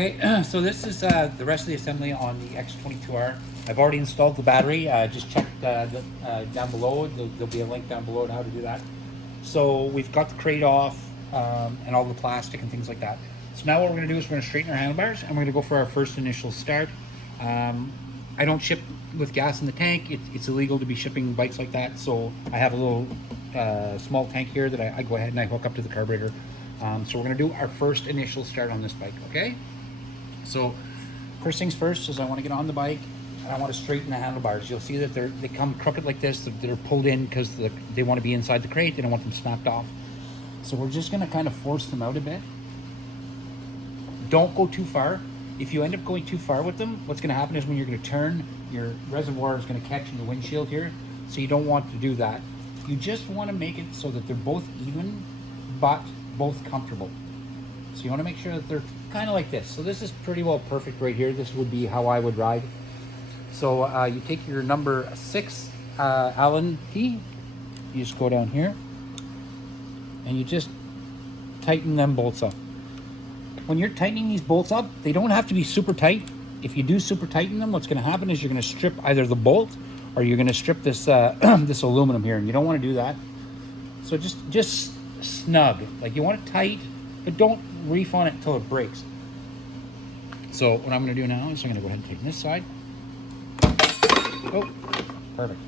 Okay, so this is the rest of the assembly on the X22R. I've already installed the battery. Just check down below. There'll be a link down below to how to do that. So we've got the crate off and all the plastic and things like that. So now what we're going to do is we're going to straighten our handlebars and we're going to go for our first initial start. I don't ship with gas in the tank. It's illegal to be shipping bikes like that. So I have a little small tank here that I go ahead and I hook up to the carburetor. So we're going to do our first initial start on this bike, okay? So first things first is I want to get on the bike and I want to straighten the handlebars. You'll see that they come crooked like this. They're pulled in because they want to be inside the crate. They don't want them snapped off. So we're just going to kind of force them out a bit. Don't go too far. If you end up going too far with them, what's going to happen is when you're going to turn, your reservoir is going to catch in the windshield here. So you don't want to do that. You just want to make it so that they're both even, but both comfortable. So you want to make sure that they're kind of like this. So this is pretty well perfect right here. This would be how I would ride. So you take your number 6 Allen key, you just go down here and you just tighten them bolts up. When you're tightening these bolts up, they don't have to be super tight. If you do super tighten them, what's going to happen is you're going to strip either the bolt or you're going to strip this this aluminum here, and you don't want to do that. So just snug, like you want it tight, but don't reef on it until it breaks. So what I'm going to do now is I'm going to go ahead and take this side. Oh, perfect.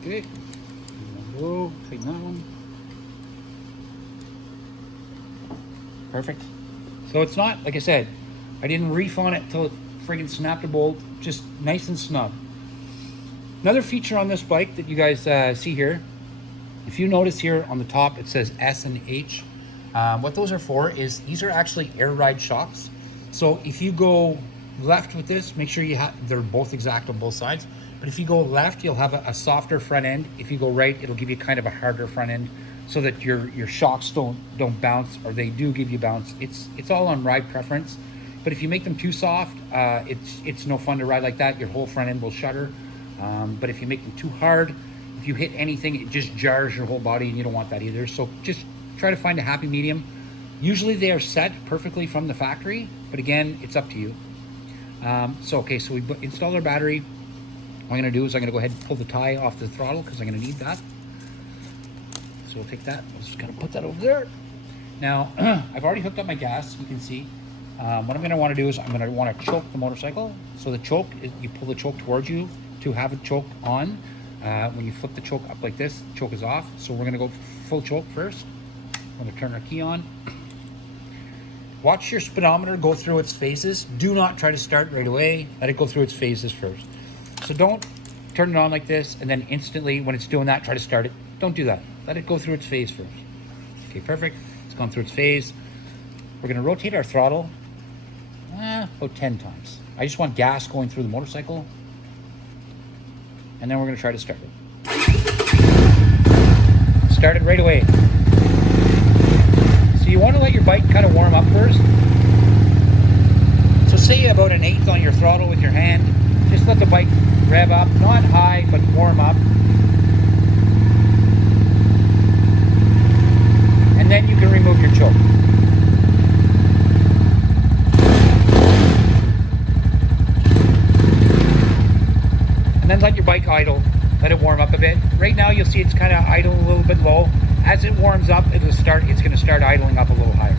Okay, go tighten that one. Perfect. So it's not, like I said, I didn't reef on it until it friggin' snapped a bolt. Just nice and snug. Another feature on this bike that you guys see here, if you notice here on the top it says S and H. What those are for is these are actually air ride shocks. So if you go left with this, make sure they're both exact on both sides. But if you go left, you'll have a softer front end. If you go right, it'll give you kind of a harder front end, so that your shocks don't bounce, or they do give you bounce. It's all on ride preference. But if you make them too soft, it's no fun to ride like that. Your whole front end will shudder. But if you make them too hard, if you hit anything, it just jars your whole body, and you don't want that either. So just try to find a happy medium. Usually they are set perfectly from the factory, but again, it's up to you. So we installed our battery. What I'm going to do is I'm going to go ahead and pull the tie off the throttle because I'm going to need that. So we'll take that. I'll just kind of put that over there. Now, I've already hooked up my gas. You can see. What I'm going to want to do is I'm going to want to choke the motorcycle. So the choke, you pull the choke towards you to have it choke on. When you flip the choke up like this, choke is off. So we're going to go full choke first. I'm going to turn our key on. Watch your speedometer go through its phases. Do not try to start right away. Let it go through its phases first. So don't turn it on like this and then instantly when it's doing that, try to start it. Don't do that. Let it go through its phase first. Okay, perfect. It's gone through its phase. We're going to rotate our throttle about 10 times. I just want gas going through the motorcycle. And then we're going to try to start it. Start it right away. So you want to let your bike kind of warm up first. So say about an 1/8 on your throttle with your hand. Just let the bike rev up, not high, but warm up. And then you can remove your choke. And then let your bike idle. Let it warm up a bit. Right now you'll see it's kind of idle a little bit low. As it warms up, it's going to start idling up a little higher.